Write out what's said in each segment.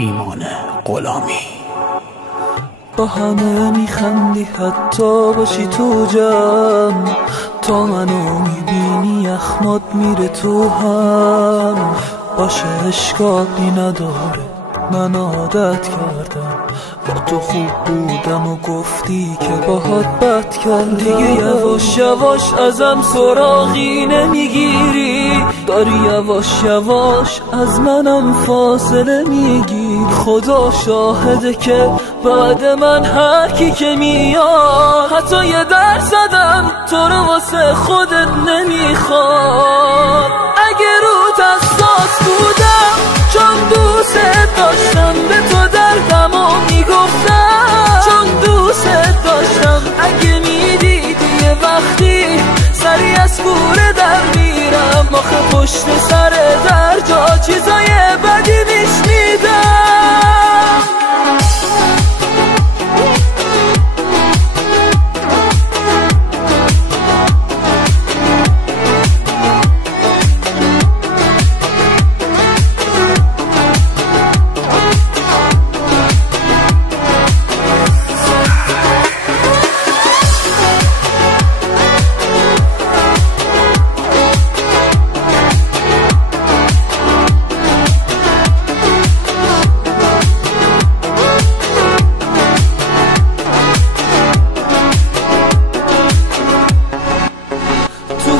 ایمان غلامی. با همه میخندی حتی باشی تو جمع، تا منو میبینی اخمات میره تو هم. باشه اشکالی نداره، من عادت کردم با تو خوب بودم و گفتی که باهات بد کردم. دیگه یواش یواش ازم سراغی نمیگیری، داری یواش یواش از منم فاصله میگیری. خدا شاهده که بعد من هر کی که میاد حتی یه درصدم تو رو واسه خودت نمیخواد. اگه روت حساس بودم چون دوست داشتم به تو دردمو میگفتم، چون دوست داشتم. اگه میدیدی یه وقتی سری از کوره در میرم، آخه پشت سر در جا چیزای بدی میشنیدم.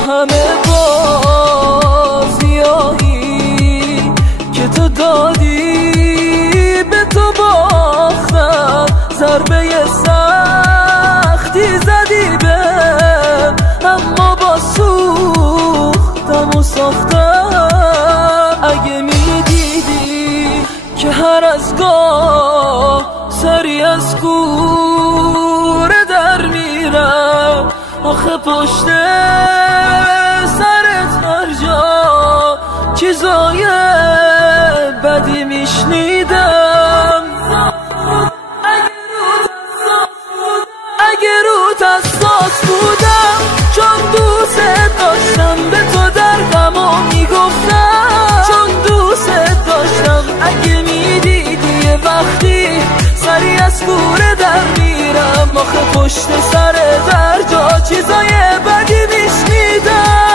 همه بازیایی که تو دادی به تو باختم، ضربه سختی زدی بهم، اما با سوختم و ساختم. اگه میدیدی که هر از گاه سری از کوره در میرم، آخه پشت سرت هر جا چیزای بدی میشنیدم. اگه روت حساس بودم چون دوست داشتم به تو دردمو میگفتم، چون دوست داشتم. اگه میدیدی یه وقتی سری از کوره در میرم، آخه پشت سر در جا چیزای بدی میشنیدم.